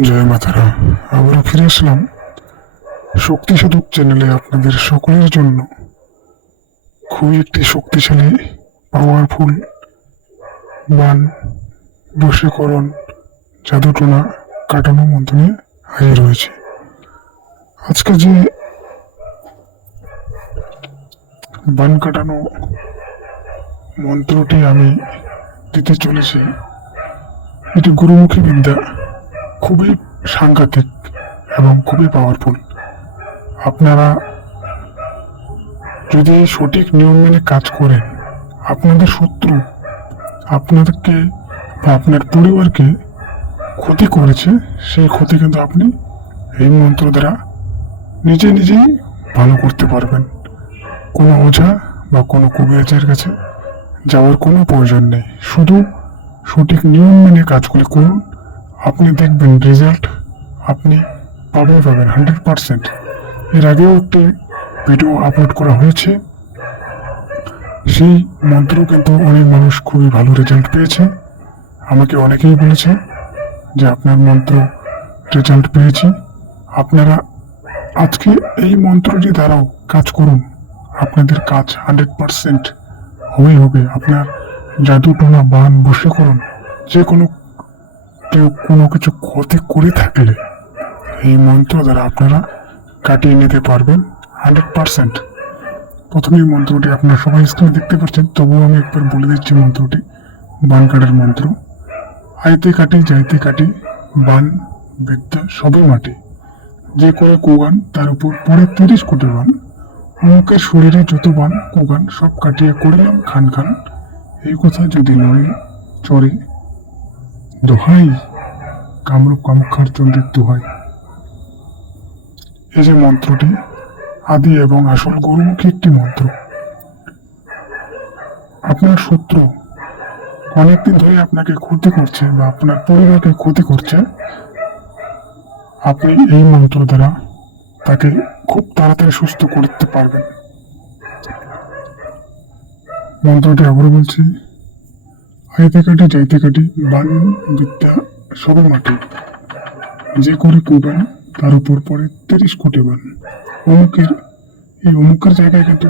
জয় মাতারা। আবারও ফিরে আসলাম শক্তি সাধক চ্যানেলে আপনাদের সকলের জন্য খুবই একটি শক্তিশালী পাওয়ারফুল বান বশীকরণ জাদুটোনা কাটানো মন্ত্র নিয়ে হাজির হয়েছে। আজকে যে বান কাটানো মন্ত্রটি আমি দিতে চলেছি, এটি গুরুমুখী বিদ্যা, খুবই সাংঘাতিক এবং খুবই পাওয়ারফুল। আপনারা যদি সঠিক নিয়ম মেনে কাজ করেন, আপনাদের শত্রু আপনাদেরকে বা আপনার পরিবারকে ক্ষতি করেছে, সেই ক্ষতি কিন্তু আপনি এই মন্ত্র দ্বারা নিজেই ভালো করতে পারবেন। কোনো ওঝা বা কোনো কবিরাজের কাছে যাওয়ার কোনো প্রয়োজন নেই। শুধু সঠিক নিয়ম মেনে কাজগুলি করুন, আপনি দেখবেন রেজাল্ট আপনি পাবেন 100%। এর আগেও একটি ভিডিও আপলোড করা হয়েছে, সেই মন্ত্র কিন্তু অনেক মানুষ খুবই ভালো রেজাল্ট পেয়েছে। আমাকে অনেকেই বলেছে যে আপনার মন্ত্র রেজাল্ট পেয়েছি। আপনারা আজকে এই মন্ত্রটি দ্বারাও কাজ করুন, আপনাদের কাজ 100% হবে। আপনার জাদু টোনা বান বশীকরণ যে কেউ কোনো কিছু ক্ষতি করে থাকলে এই মন্ত্র দ্বারা আপনারা কাটিয়ে নিতে পারবেন 100%। প্রথমে এই মন্ত্রটি আপনারা সবাই স্ক্রিনে দেখতে পাচ্ছেন, তবুও আমি একবার বলে দিচ্ছি মন্ত্রটি। বান কাটার মন্ত্র। আইতে কাটি যাইতে কাটি, বান বিদ্যা সবই মাটি, যে করে কুগান তার উপর পড়ে 30 কোটি বান, অমুকের শরীরে যত বান কুগান সব কাটিয়ে করিলাম খান খান, এই কথা যদি নড়ে চড়ে দোহাই, কামরূপ কামাখ্যার চণ্ডীর দোহাই। এই যে মন্ত্রটি আদি এবং আসল গুরুমুখী একটি মন্ত্র। আপনার শত্রু অনেকদিন ধরে আপনাকে ক্ষতি করছে বা আপনার পরিবারকে ক্ষতি করছে, আপনি এই মন্ত্র দ্বারা তাকে খুব তাড়াতাড়ি সুস্থ করতে পারবেন। মন্ত্রটি আবারও বলছি, আইতে কাটি যাইতে কাটি, বান বিদ্যা সবে মাটি, যে করে কুবান তার উপর পড়ে 30 কোটি বান। অমুকের জায়গায় কিন্তু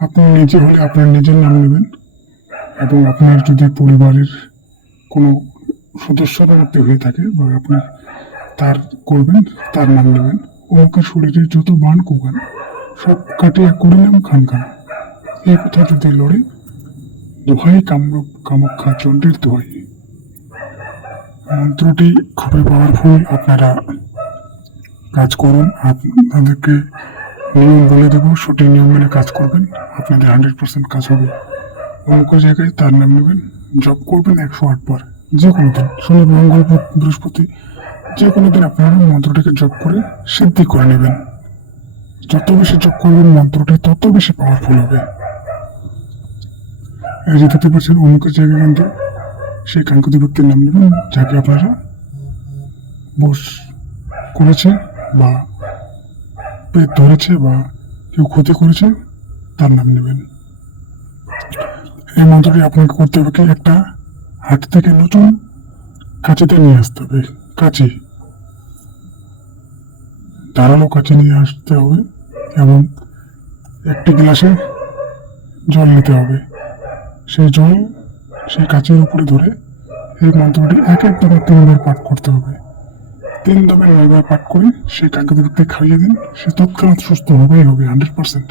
আপনি নিজে হলে আপনার নিজের নাম নেবেন, এবং আপনার যদি পরিবারের কোনো সদস্যরা হয়ে থাকে বা আপনার তার করবেন, তার নাম নেবেন। অমুকের শরীরে যত বান কুগান সব কাটিয়ে করিলাম খান খান, এই কথা যদি লড়ে দোহাই, কামরূপ কামাখ্যা চণ্ডীর দোহাই। মন্ত্রটি খুবই পাওয়ারফুল, আপনারা কাজ করুন। আপনাদেরকে নিয়ম বলে দেবো, সঠিক নিয়ম মেনে কাজ করবেন, আপনাদের 100% কাজ হবে। অমুক জায়গায় তার নাম নেবেন, জব করবেন 108 বার, যে কোনো দিন, শনি মঙ্গল বৃহস্পতি, যে কোনো দিন আপনারা মন্ত্রটিকে জপ করে সিদ্ধি করে নেবেন। যত বেশি জপ করবেন মন্ত্রটি তত বেশি পাওয়ারফুল হবে। এই যে দেখতে পাচ্ছেন অমুকের জায়গায় কিন্তু সেই কাঙ্ক্ষিত ব্যক্তির নাম নেবেন, যাকে আপনারা বশ করেছে বা পেট ধরেছে বা কেউ ক্ষতি করেছে, তার নাম নেবেন। এই মন্ত্রটি আপনাকে করতে হবে কি, একটা হাত থেকে নতুন কাঁচিতে নিয়ে আসতে হবে, কাঁচি, ধারালো কাঁচি নিয়ে আসতে হবে, এবং একটি গ্লাসে জল নিতে হবে। সেই জল সেই কাঁচির উপরে ধরে এই মন্ত্রটি এক দমে 3 বার পাঠ করতে হবে। 3 দমে 9 বার পাঠ করে সেই কাঙ্ক্ষিত ব্যক্তি খাইয়ে দিন, সে তৎক্ষণাৎ সুস্থ হবেই হবে 100%।